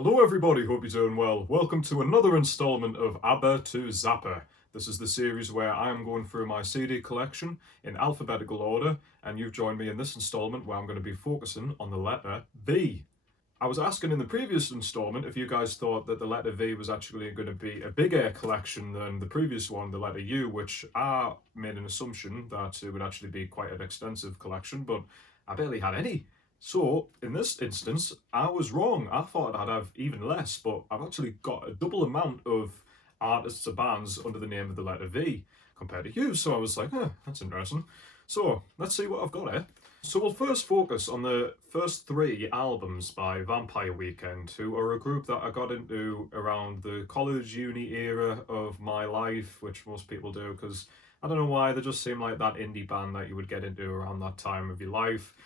Hello everybody, hope you're doing well. Welcome to another installment of ABBA-Zappa. This is the series where I am going through my CD collection in alphabetical order, and you've joined me in this installment where I'm going to be focusing on the letter V. I was asking in the previous installment if you guys thought that the letter V was actually going to be a bigger collection than the previous one, the letter U, which I made an assumption that it would actually be quite an extensive collection, but I barely had any. So, in this instance, I was wrong. I thought I'd have even less, but I've actually got a double amount of artists or bands under the name of the letter V compared to you. So I was like, that's interesting. So, let's see what I've got here. So we'll first focus on the first three albums by Vampire Weekend, who are a group that I got into around the college uni era of my life, which most people do, because I don't know why, they just seem like that indie band that you would get into around that time of your life.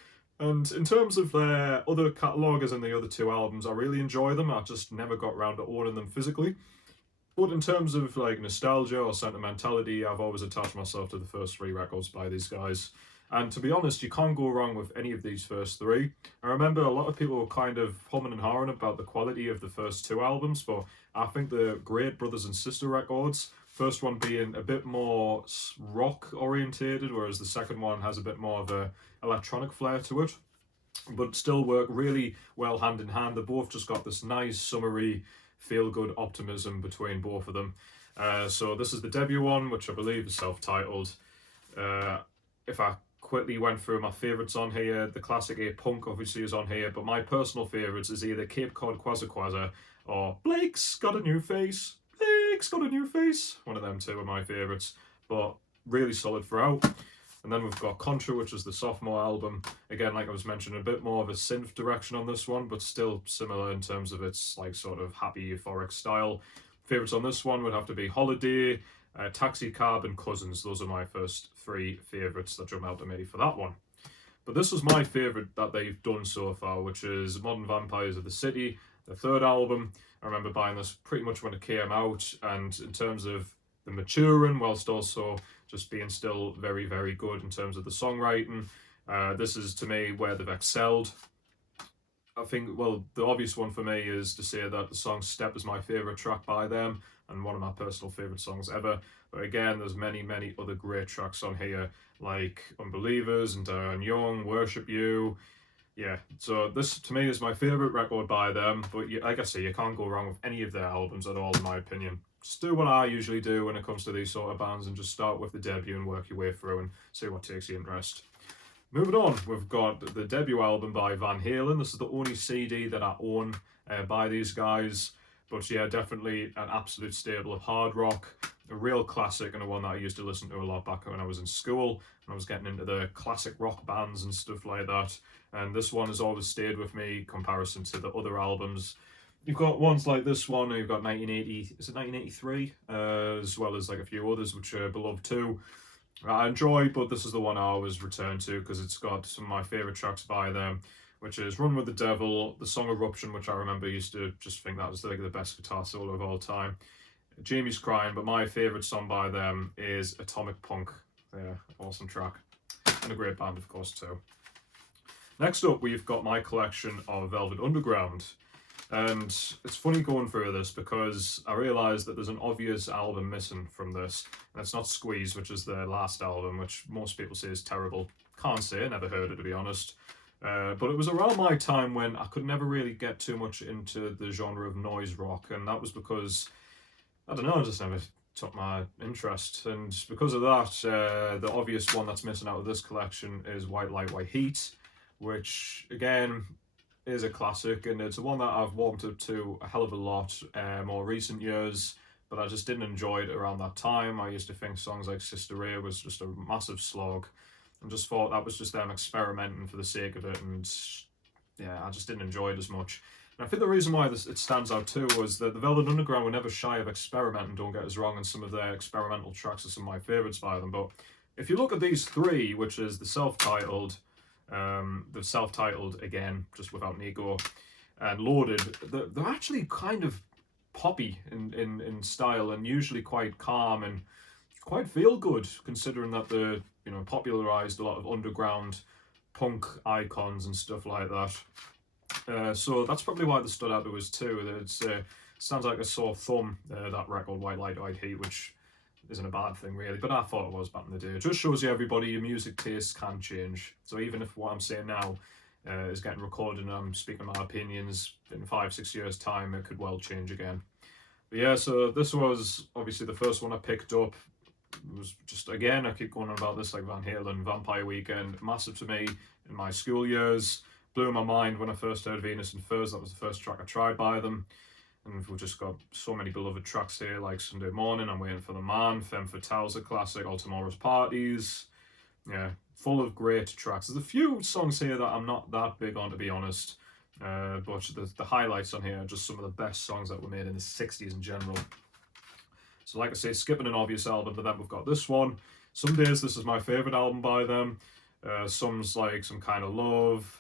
And in terms of their other catalogue, as in the other two albums, I really enjoy them. I just never got around to owning them physically. But in terms of like nostalgia or sentimentality, I've always attached myself to the first three records by these guys. And to be honest, you can't go wrong with any of these first three. I remember a lot of people were kind of humming and hawing about the quality of the first two albums, but I think the great brothers and sister records, first one being a bit more rock orientated, whereas the second one has a bit more of a electronic flair to it, but still work really well hand in hand. They both just got this nice summery feel-good optimism between both of them. So this is the debut one, which I believe is self-titled. If I quickly went through my favourites on here, the classic A-Punk obviously is on here, but my personal favourites is either Cape Cod Quazza Quazza or Blake's Got a New Face. Blake's Got a New Face. One of them two are my favourites, but really solid throughout. And then we've got Contra, which is the sophomore album. Again, like I was mentioning, a bit more of a synth direction on this one, but still similar in terms of its like sort of happy, euphoric style. Favourites on this one would have to be Holiday, Taxi Cab, and Cousins. Those are my first three favourites that jump out to me for that one. But this was my favourite that they've done so far, which is Modern Vampires of the City, the third album. I remember buying this pretty much when it came out, and in terms of the maturing, whilst also just being still very, very good in terms of the songwriting. This is, to me, where they've excelled. I think, well, the obvious one for me is to say that the song Step is my favourite track by them, and one of my personal favourite songs ever. But again, there's many, many other great tracks on here, like Unbelievers and Young, Worship You. Yeah, so this, to me, is my favourite record by them, but like I say, you can't go wrong with any of their albums at all, in my opinion. Just do what I usually do when it comes to these sort of bands and just start with the debut and work your way through and see what takes your interest. Moving on, we've got the debut album by Van Halen. This is the only CD that I own by these guys. But yeah, definitely an absolute staple of hard rock. A real classic and a one that I used to listen to a lot back when I was in school. And I was getting into the classic rock bands and stuff like that. And this one has always stayed with me in comparison to the other albums. You've got ones like this one, you've got 1980, is it 1983? As well as like a few others which are beloved too. I enjoy, but this is the one I always return to because it's got some of my favourite tracks by them, which is Run With The Devil, the song Eruption, which I remember used to just think that was like the best guitar solo of all time. Jamie's Crying, but my favourite song by them is Atomic Punk. Yeah, awesome track. And a great band, of course, too. Next up, we've got my collection of Velvet Underground. And it's funny going through this because I realised that there's an obvious album missing from this. And it's not Squeeze, which is their last album, which most people say is terrible. Can't say, never heard it to be honest. But it was around my time when I could never really get too much into the genre of noise rock. And that was because, I don't know, I just never took my interest. And because of that, the obvious one that's missing out of this collection is White Light, White Heat, which, again, is a classic, and it's one that I've warmed up to a hell of a lot more recent years, but I just didn't enjoy it around that time. I used to think songs like Sister Ray was just a massive slog, and just thought that was just them experimenting for the sake of it, and yeah, I just didn't enjoy it as much. And I think the reason why it stands out too was that the Velvet Underground were never shy of experimenting, don't get us wrong, and some of their experimental tracks are some of my favourites by them, but if you look at these three, which is the self-titled, again, just without an ego, and Loaded, they're actually kind of poppy in style and usually quite calm and quite feel good, considering that they popularized a lot of underground punk icons and stuff like that. So that's probably why they stood out to us too. It sounds like a sore thumb, that record, White Light, White Heat, which isn't a bad thing really, but I thought it was back in the day. It just shows you everybody, your music tastes can change. So even if what I'm saying now is getting recorded and I'm speaking my opinions, in 5-6 years time it could well change again. But yeah, so this was obviously the first one I picked up. It was just, again, I keep going on about this, like Van Halen, Vampire Weekend, massive to me in my school years. Blew my mind when I first heard Venus and Furs. That was the first track I tried by them. And we've just got so many beloved tracks here, like Sunday Morning, I'm Waiting for the Man, Femme Fatale's a classic, All Tomorrow's Parties. Yeah, full of great tracks. There's a few songs here that I'm not that big on, to be honest. But the highlights on here are just some of the best songs that were made in the 60s in general. So like I say, skipping an obvious album, but then we've got this one. Some days this is my favourite album by them. Some's like Some Kind of Love.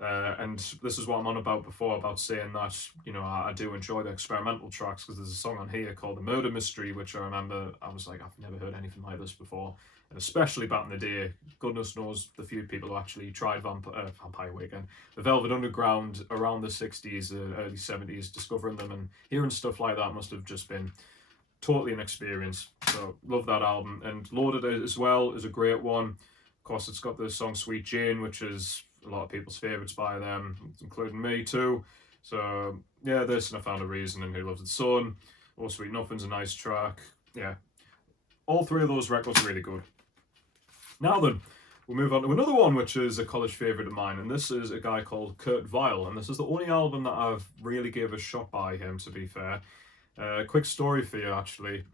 And this is what I'm on about before, about saying that, you know, I do enjoy the experimental tracks, because there's a song on here called The Murder Mystery, which I remember I was like, I've never heard anything like this before. And especially back in the day, goodness knows the few people who actually tried Vampire Weekend, the Velvet Underground around the 60s, early 70s, discovering them and hearing stuff like that must have just been totally an experience. So love that album. And Loaded as well is a great one. Of course, it's got the song Sweet Jane, which is a lot of people's favourites by them, including me too. So yeah, this, and I Found a Reason, and Who Loves the Sun. Oh Sweet Nothing's a nice track. Yeah, all three of those records are really good. Now then, we'll move on to another one, which is a college favourite of mine, and this is a guy called Kurt Weill, and this is the only album that I've really gave a shot by him, to be fair. Quick story for you, actually.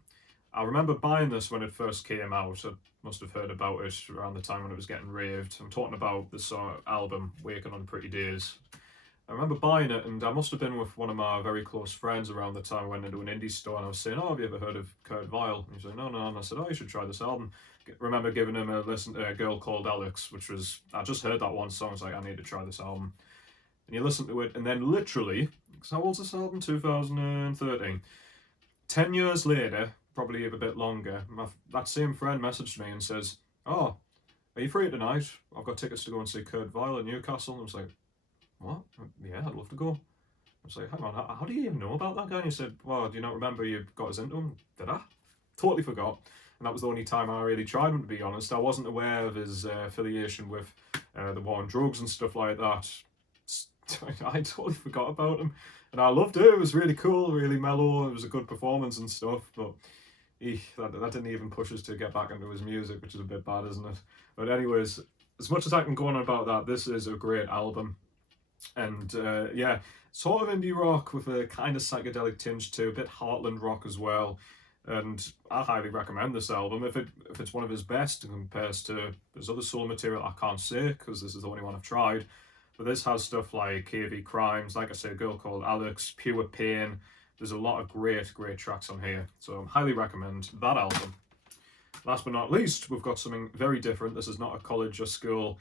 I remember buying this when it first came out. I must have heard about it around the time when it was getting raved. I'm talking about this album, Waking on Pretty Days. I remember buying it, and I must have been with one of my very close friends around the time I went into an indie store, and I was saying, oh, have you ever heard of Kurt Weill? And he's like, no. And I said, oh, you should try this album. Remember giving him a listen to A Girl Called Alex, which was, I just heard that one song, I was like, I need to try this album. And you listen to it, and then literally, how old's this album? 2013. 10 years later, probably a bit longer, that same friend messaged me and says, oh, are you free tonight? I've got tickets to go and see Kurt Weill in Newcastle. And I was like, what? Yeah, I'd love to go. I was like, hang on, how do you even know about that guy? And he said, well, do you not remember you got us into him? Did I? Totally forgot. And that was the only time I really tried him, to be honest. I wasn't aware of his affiliation with the war on drugs and stuff like that. I totally forgot about him. And I loved it. It was really cool, really mellow. It was a good performance and stuff. But that didn't even push us to get back into his music, which is a bit bad, isn't it? But anyways, as much as I can go on about that, this is a great album. And yeah, sort of indie rock with a kind of psychedelic tinge too, a bit Heartland rock as well. And I highly recommend this album. If it's one of his best and compares to his other solo material, I can't say, because this is the only one I've tried. But this has stuff like KV Crimes, like I said, A Girl Called Alex, Pure Pain. There's a lot of great tracks on here. So I highly recommend that album. Last but not least, we've got something very different. This is not a college or school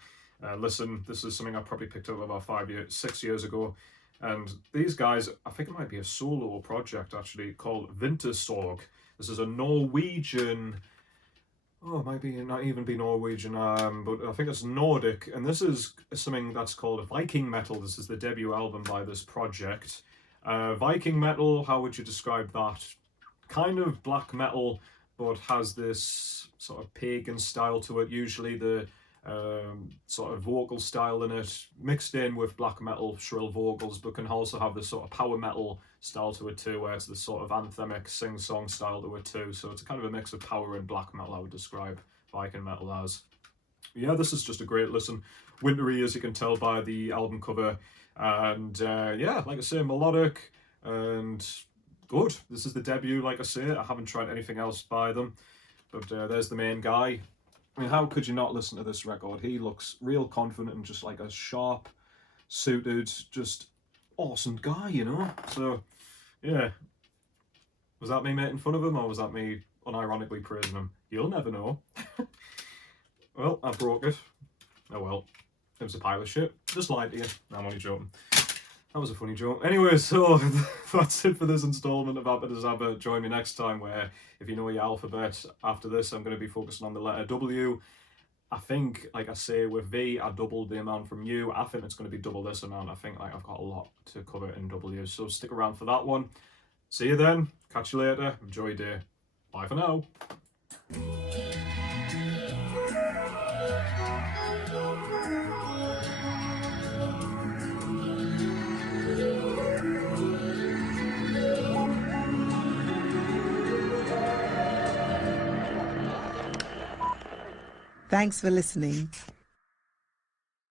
listen. This is something I probably picked up about 6 years ago. And these guys, I think it might be a solo project actually, called Vintersorg. This is a Norwegian, it might be not even be Norwegian, but I think it's Nordic. And this is something that's called Viking metal. This is the debut album by this project. Viking metal, how would you describe that? Kind of black metal, but has this sort of pagan style to it. Usually the sort of vocal style in it, mixed in with black metal shrill vocals, but can also have this sort of power metal style to it too, where it's the sort of anthemic sing-song style to it too. So it's kind of a mix of power and black metal, I would describe Viking metal as. Yeah, this is just a great listen. Wintry, as you can tell by the album cover. And yeah, like I say, melodic and good. This is the debut, like I say. I haven't tried anything else by them. But there's the main guy. I mean, how could you not listen to this record? He looks real confident and just like a sharp, suited, just awesome guy, you know? So, yeah. Was that me making fun of him, or was that me unironically praising him? You'll never know. Well, I broke it. Oh well. It was a pile of shit. Just lied to you. No, I'm only joking. That was a funny joke. Anyway, so that's it for this installment of ABBA-Zappa. Join me next time, where, if you know your alphabet, after this I'm going to be focusing on the letter W. I think, like I say, with V, I doubled the amount from U. I think it's going to be double this amount. I think like I've got a lot to cover in W, so stick around for that one. See you then. Catch you later. Enjoy your day. Bye for now. Thanks for listening.